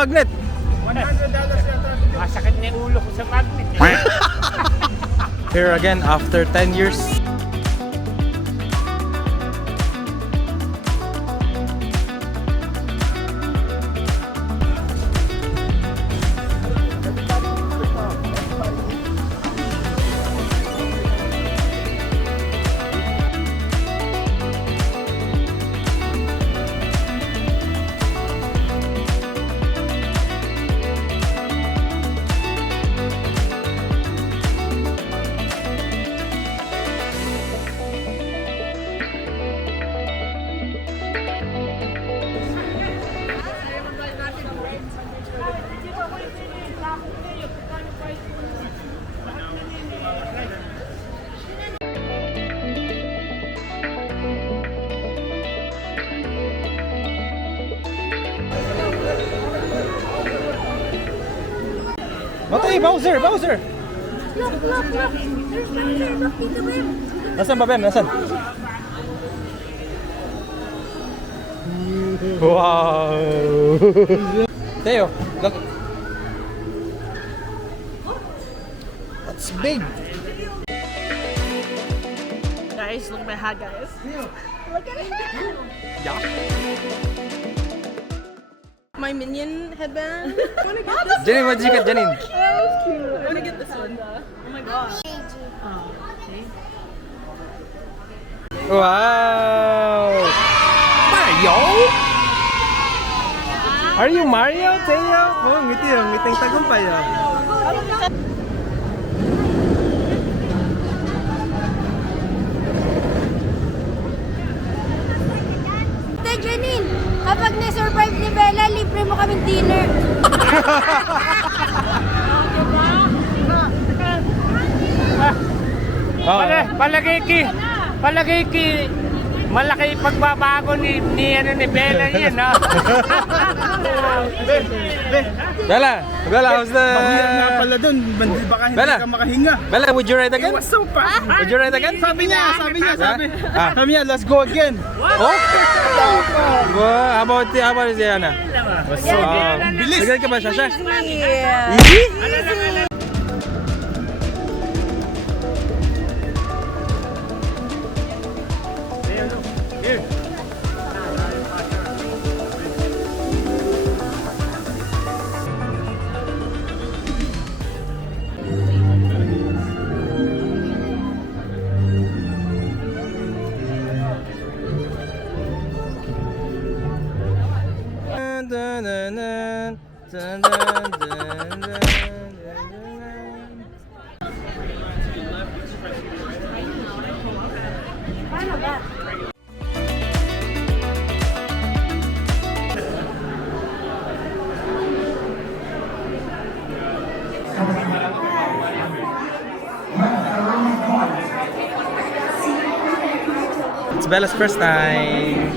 magnet? $100 masakit na yung ulo ko sa magnet. Here again after 10 years. Matay, Bowser! Bowser! Look! There's Bowser! Look, dito ba yun? Nasaan ba, Ben? Nasaan? Wow! Teo, look. That's big! Guys, look at my hat, guys. Look at it. Yeah. My minion headband. I wanna get this. Janine, what did you get, Janine? Oh, that was cute. I wanna get this one. Oh my god. Oh, okay. Wow! Mario? Are you Mario, Teo? Oh, ngiti yung ngiting tagumpay ah. Ate Janine, kapag na-survive ni Bella, libre mo kaming dinner. Palagay ki malaki pagbabago ni Bella yan, no? Bella, how's the... Mahirap nga pala dun, baka hindi Bella. ka makahinga. Bella, would you ride again? What's up, pa? Would you ride again? Sabi niya, let's go again. Oh? Wow, how about si Ana? Bilis. Nagay ka ba siya? Yeah. Easy? It's Bella's first time.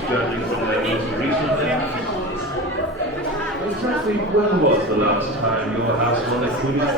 When was the last time your house was included?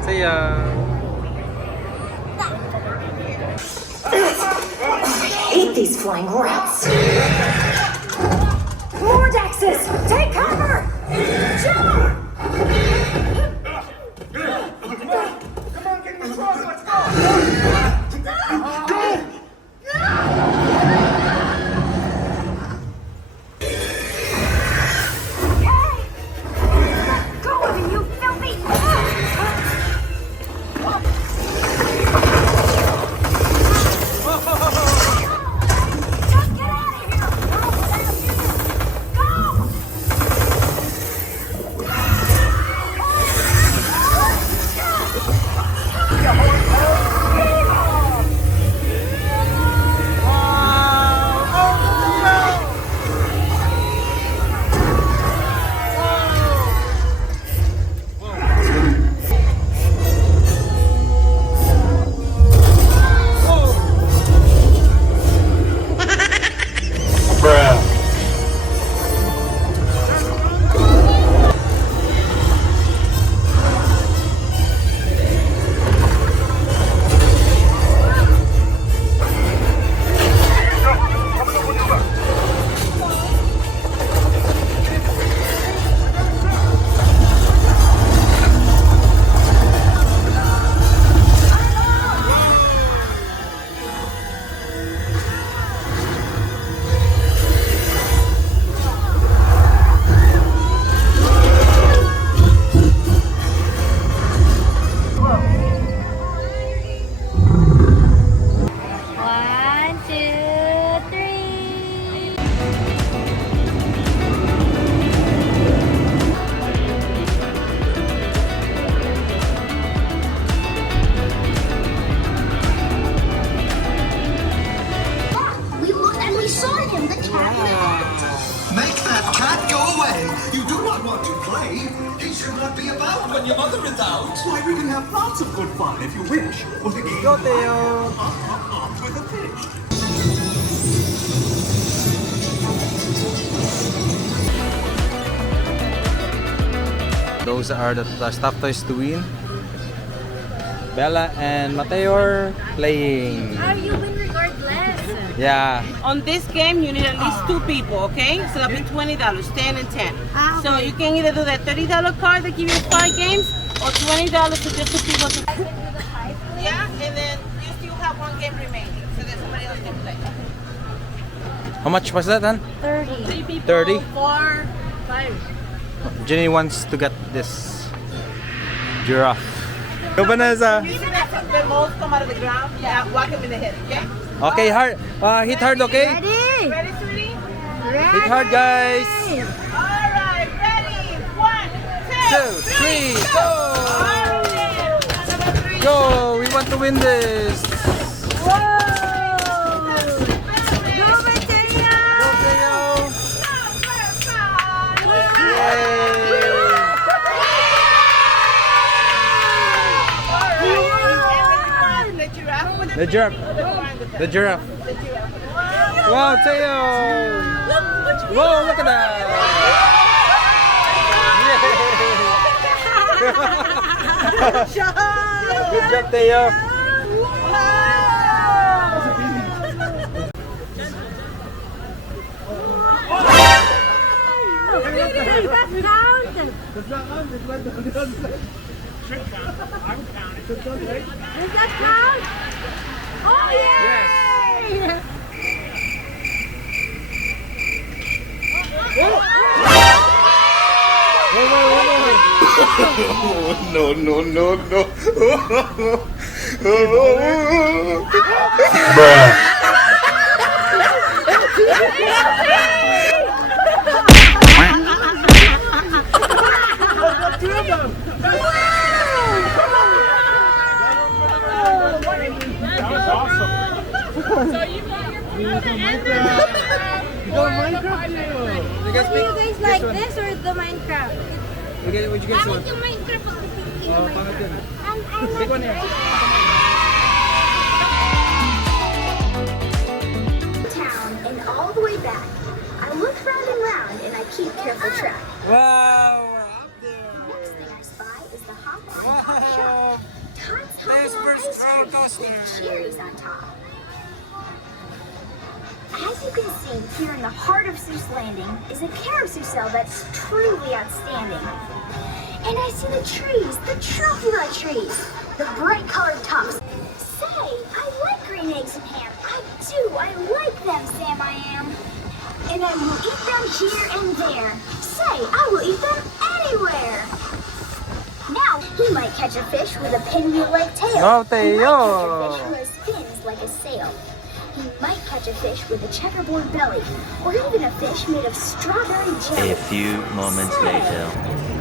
See ya. Eat these flying rats! More Daxes! Take cover! Jump! Come on, get in the truck, let's go! Go! away, he should not be about when your mother is out. Why, we can have lots of good fun if you wish. With a game Go, Theo. with a fish. Those are the stuffed toys to win. Bella and Mateo are playing. You win regardless. Yeah. On this game, you need at least 2 people, okay? So that'll be $20, 10 and 10. Ah, So okay. you can either do that $30 card that give you 5 games, or $20 to just 2 people. I can do the 5. Yeah, and then you still have 1 game remaining, so that somebody else can play. How much was that, then? 30. 3 people, 30? 4, 5. Jenny wants to get this giraffe. Go, Vanessa. You see that the moles come out of the ground? Yeah, whack him in the head, okay? Okay, hard. Hit hard, okay? Ready? Ready, sweetie? Ready? Hit hard, guys. Alright, ready? 1, 2, 3, go! Go! We want to win this. Whoa! Go, Mateo! Go, Theo. Yay! The giraffe. The giraffe. Wow, Theo! Whoa, look at that! Good job, Theo! Does that count? Does that count? Oh, yay! No, no, no, no. Do you guys like this or the Minecraft? Would you guys want? Yung Minecraft pag Oh, pangit yun. Big one here. Town and all the way back. I look round and round and I keep careful track. Wow, we're up Next thing I spy is the hop on there. top shop. Wow. Tots There's hopping on first ice roller cream coaster. with cherries on top. As you can see, here in the heart of Seuss Landing is a carousel that's truly outstanding. And I see the trees, the truffula trees, the bright colored tops. Say, I like green eggs and ham. I do, I like them, Sam I am. And I will eat them here and there. Say, I will eat them anywhere. Now, he might catch a fish with a pinwheel-like tail. No, He might Theo. catch a fish who has fins like a sail. He might catch a fish with a checkerboard belly, or even a fish made of strawberry jelly. A few moments later.